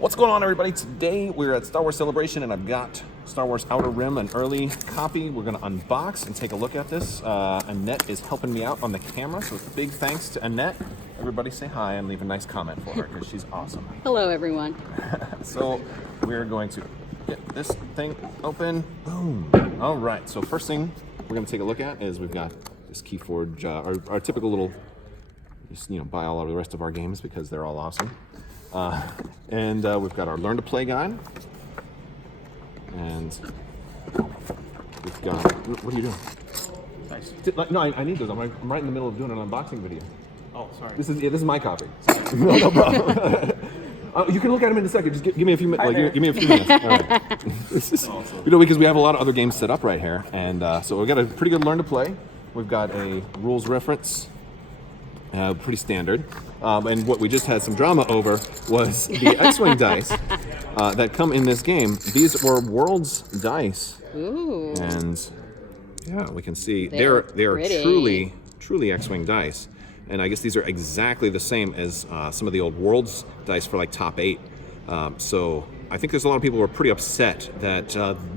What's going on, everybody? Today we're at Star Wars Celebration and I've got Star Wars Outer Rim, an early copy. We're going to unbox and take a look at this. Annette is helping me out on the camera, so big thanks to Annette. Everybody say hi and leave a nice comment for her because she's awesome. Hello, everyone. So we're going to get this thing open. Boom. All right, so first thing we're going to take a look at is we've got this Keyforge, our typical little, just buy all of the rest of our games because they're all awesome. And we've got our Learn to Play guide. And we've got, what are you doing? Nice. No, I need those. I'm right in the middle of doing an unboxing video. Oh, sorry. This is my copy. No problem. You can look at them in a second. Just give me a few minutes. Give me a few minutes. All right. This is, because we have a lot of other games set up right here, and so we've got a pretty good Learn to Play. We've got a rules reference. Pretty standard. And what we just had some drama over was the X-Wing dice that come in this game. These were Worlds dice. Ooh. And yeah, we can see They're truly X-Wing dice. And I guess these are exactly the same as some of the old Worlds dice for like top 8. So I think there's a lot of people who are pretty upset that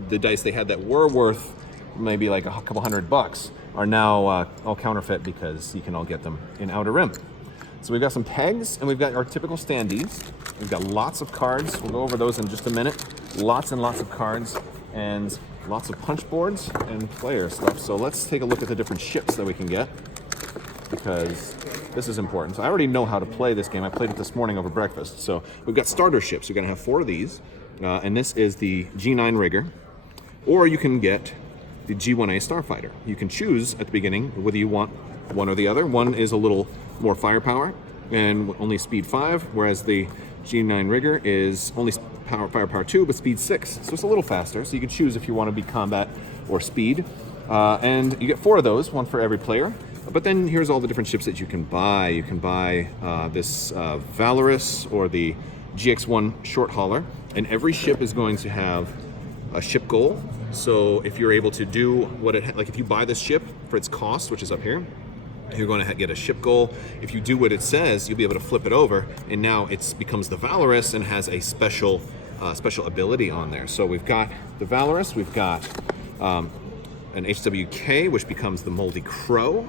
the dice they had that were worth maybe like a couple $100 are now all counterfeit because you can all get them in Outer Rim. So we've got some pegs and we've got our typical standees. We've got lots of cards. We'll go over those in just a minute. Lots and lots of cards and lots of punch boards and player stuff. So let's take a look at the different ships that we can get because this is important. So I already know how to play this game. I played it this morning over breakfast. So we've got starter ships. We're gonna have 4 of these. And this is the G9 Rigger. Or you can get the G1A Starfighter. You can choose at the beginning whether you want one or the other. One is a little more firepower and only speed 5, whereas the G9 Rigger is only firepower 2 but speed 6. So it's a little faster, so you can choose if you want to be combat or speed. And you get 4 of those, one for every player. But then here's all the different ships that you can buy. You can buy this Valorous or the GX1 short hauler, and every ship is going to have a ship goal. So if you're able to do what it, like if you buy this ship for its cost, which is up here, you're going to get a ship goal. If you do what it says, you'll be able to flip it over, and now it becomes the Valorous and has a special ability on there. So we've got the Valorous, we've got an HWK, which becomes the Moldy Crow.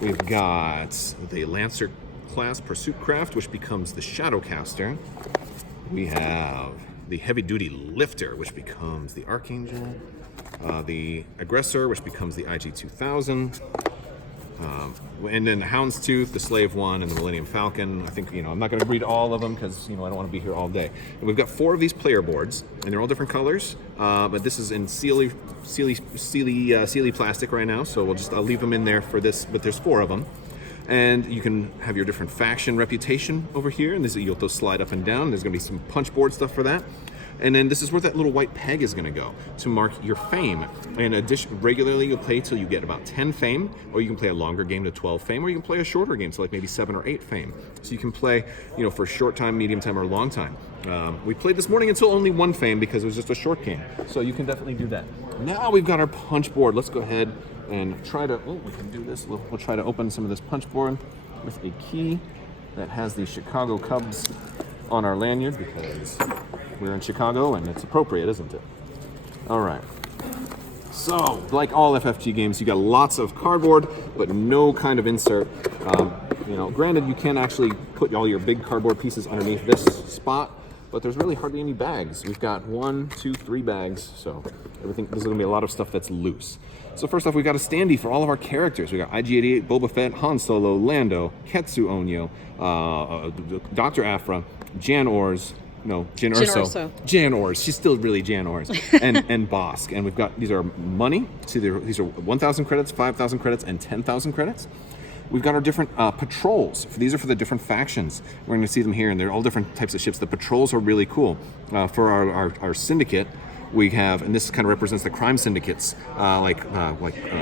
We've got the Lancer class Pursuit Craft, which becomes the Shadowcaster. We have the Heavy Duty Lifter, which becomes the Archangel. The Aggressor, which becomes the IG-2000. And then the Houndstooth, the Slave One, and the Millennium Falcon. I think, I'm not going to read all of them because, I don't want to be here all day. And we've got 4 of these player boards, and they're all different colors. But this is in Sealy plastic right now, so I'll leave them in there for this. But there's 4 of them, and you can have your different faction reputation over here, and you'll slide up and down. There's going to be some punch board stuff for that. And then this is where that little white peg is going to go to mark your fame. In addition, regularly you'll play till you get about 10 fame, or you can play a longer game to 12 fame, or you can play a shorter game, so like maybe 7 or 8 fame. So you can play, for a short time, medium time, or long time. We played this morning until only 1 fame because it was just a short game. So you can definitely do that. Now we've got our punch board. Let's go ahead and try to, we can do this. We'll try to open some of this punch board with a key that has the Chicago Cubs on our lanyard because we're in Chicago and it's appropriate, isn't it? All right. So, like all FFG games, you got lots of cardboard, but no kind of insert. Granted, you can actually put all your big cardboard pieces underneath this spot, but there's really hardly any bags. We've got 1, 2, 3 bags, so there's going to be a lot of stuff that's loose. So first off, we've got a standee for all of our characters. We got IG-88, Boba Fett, Han Solo, Lando, Ketsu Onyo, Dr. Afra, Jan Ors, Jan Ors. She's still really Jan Ors, and Bosk. And we've got, these are money. These are 1,000 credits, 5,000 credits, and 10,000 credits. We've got our different patrols. These are for the different factions. We're going to see them here, and they're all different types of ships. The patrols are really cool. For our syndicate, we have, and this kind of represents the crime syndicates, like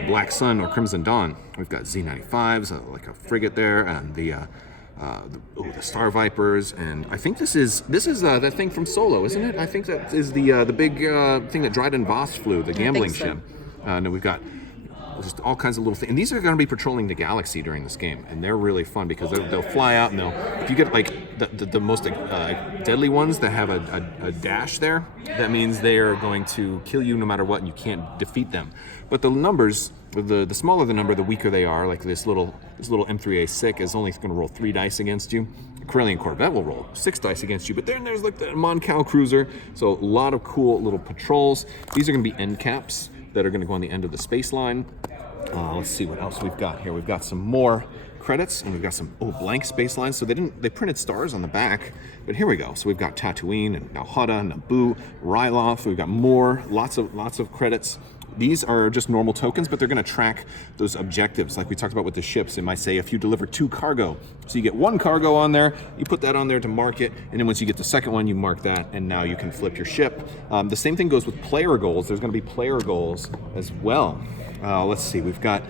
Black Sun or Crimson Dawn. We've got Z-95s, like a frigate there, and the Star Vipers, and I think this is that thing from Solo, isn't it? I think that is the big thing that Dryden Voss flew, the gambling ship. And then we've got just all kinds of little things. And these are going to be patrolling the galaxy during this game, and they're really fun because they'll fly out and if you get like the most deadly ones that have a dash there. That means they are going to kill you no matter what, and you can't defeat them. But the numbers, the smaller the number, the weaker they are. Like this little M3A Sick is only going to roll 3 dice against you. A Corellian Corvette will roll 6 dice against you. But then there's like the Moncal Cruiser. So a lot of cool little patrols. These are going to be end caps that are going to go on the end of the space line. Let's see what else we've got here. We've got some more credits, and we've got some blank space lines. So they printed stars on the back, but here we go. So we've got Tatooine and Nalhada, Naboo, Ryloth. We've got more, lots of credits. These are just normal tokens, but they're going to track those objectives. Like we talked about with the ships, it might say if you deliver 2 cargo. So you get 1 cargo on there, you put that on there to mark it, and then once you get the second one, you mark that, and now you can flip your ship. The same thing goes with player goals. There's going to be player goals as well. Let's see, we got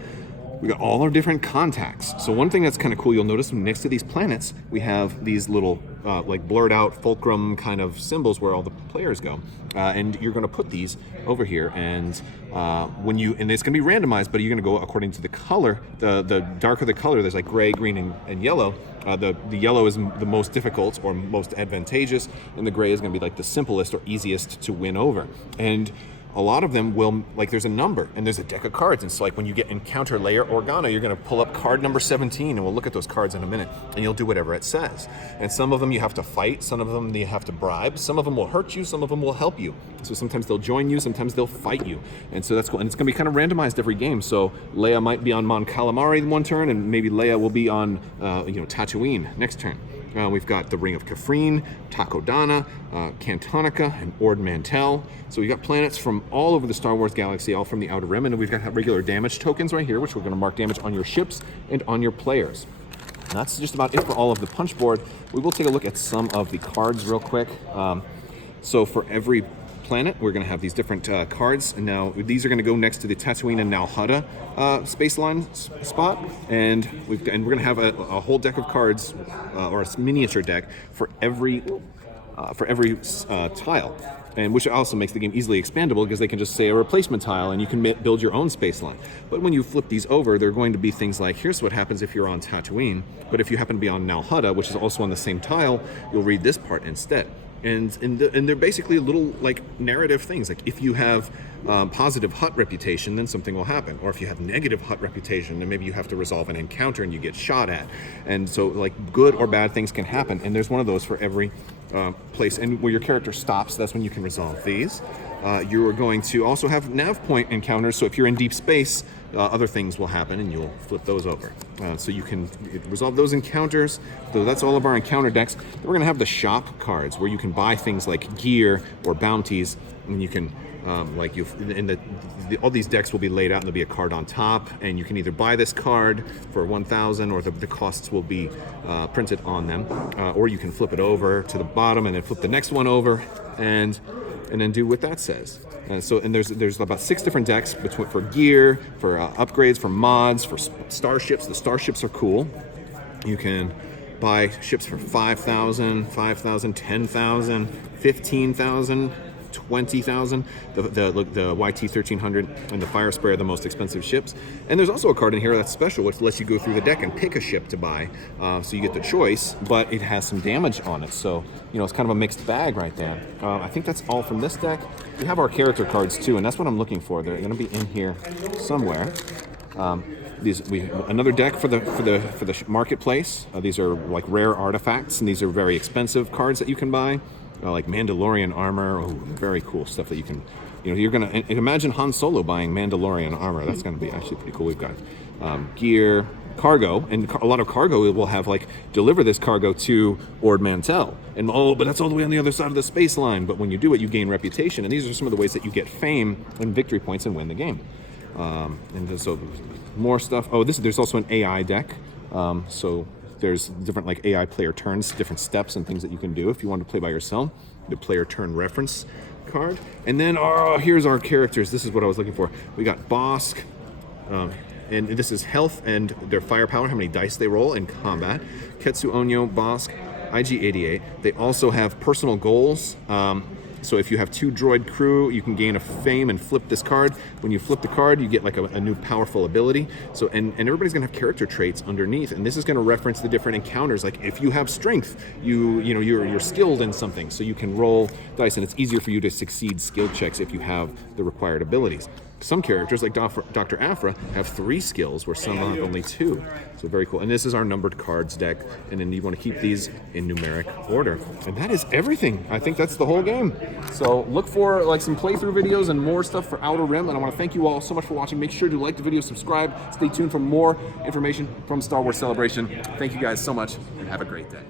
all our different contacts. So one thing that's kind of cool, you'll notice next to these planets, we have these little like blurred out fulcrum kind of symbols where all the players go. And you're going to put these over here, and and it's going to be randomized, but you're going to go according to the color. The darker the color, there's like gray, green, and yellow. The yellow is the most difficult or most advantageous, and the gray is going to be like the simplest or easiest to win over. And a lot of them will, like there's a number and there's a deck of cards, and so like when you get Encounter Leia Organa, you're going to pull up card number 17, and we'll look at those cards in a minute, and you'll do whatever it says. And some of them you have to fight, some of them you have to bribe, some of them will hurt you, some of them will help you. So sometimes they'll join you, sometimes they'll fight you, and so that's cool. And it's going to be kind of randomized every game, so Leia might be on Mon Calamari one turn, and maybe Leia will be on Tatooine next turn. We've got the Ring of Kafrene, Takodana, Cantonica, and Ord Mantell. So we've got planets from all over the Star Wars galaxy, all from the Outer Rim, and then we've got regular damage tokens right here, which we're going to mark damage on your ships and on your players. And that's just about it for all of the punch board. We will take a look at some of the cards real quick. So for every planet, we're going to have these different cards, and now these are going to go next to the Tatooine and Nalhada space line spot, and we're going to have a whole deck of cards, or a miniature deck for every tile, and which also makes the game easily expandable because they can just say a replacement tile and you can build your own space line. But when you flip these over, they're going to be things like, here's what happens if you're on Tatooine, but if you happen to be on Nalhada, which is also on the same tile, you'll read this part instead. And they're basically little like narrative things. Like if you have positive Hutt reputation, then something will happen. Or if you have negative Hutt reputation, then maybe you have to resolve an encounter and you get shot at. And so like good or bad things can happen. And there's one of those for every place. And where your character stops, that's when you can resolve these. You are going to also have Nav Point Encounters. So if you're in deep space, other things will happen and you'll flip those over. So you can resolve those encounters. So that's all of our encounter decks. Then we're going to have the shop cards where you can buy things like gear or bounties, and you can all these decks will be laid out and there'll be a card on top, and you can either buy this card for 1,000 or the costs will be printed on them, or you can flip it over to the bottom and then flip the next one over and then do what that says. There's about 6 different decks for gear, for upgrades, for mods, for starships. The starships are cool. You can buy ships for 5,000, 10,000, 15,000, 20,000. The YT-1300 and the Fire Spray are the most expensive ships. And there's also a card in here that's special, which lets you go through the deck and pick a ship to buy. So you get the choice, but it has some damage on it. So, it's kind of a mixed bag right there. I think that's all from this deck. We have our character cards too, and that's what I'm looking for. They're going to be in here somewhere. Another deck for the marketplace. These are like rare artifacts, and these are very expensive cards that you can buy. Like Mandalorian armor, very cool stuff that you can, you're gonna imagine Han Solo buying Mandalorian armor. That's gonna be actually pretty cool. We've got gear, cargo, and a lot of cargo will have like deliver this cargo to Ord Mantell, and but that's all the way on the other side of the space line. But when you do it, you gain reputation, and these are some of the ways that you get fame and victory points and win the game. And so more stuff. There's also an AI deck. So there's different like AI player turns, different steps and things that you can do if you want to play by yourself. The player turn reference card. And then here's our characters. This is what I was looking for. We got Bosk, and this is health and their firepower, how many dice they roll in combat. Ketsu Onyo, Bosk, IG-88. They also have personal goals. So if you have 2 droid crew, you can gain a fame and flip this card. When you flip the card, you get like a new powerful ability. So and everybody's gonna have character traits underneath, and this is gonna reference the different encounters. Like if you have strength, you're skilled in something, so you can roll dice, and it's easier for you to succeed skill checks if you have the required abilities. Some characters, like Dr. Aphra, have 3 skills, where some have only 2. So very cool. And this is our numbered cards deck, and then you want to keep these in numeric order. And that is everything. I think that's the whole game. So look for like some playthrough videos and more stuff for Outer Rim. And I want to thank you all so much for watching. Make sure to like the video, subscribe, stay tuned for more information from Star Wars Celebration. Thank you guys so much, and have a great day.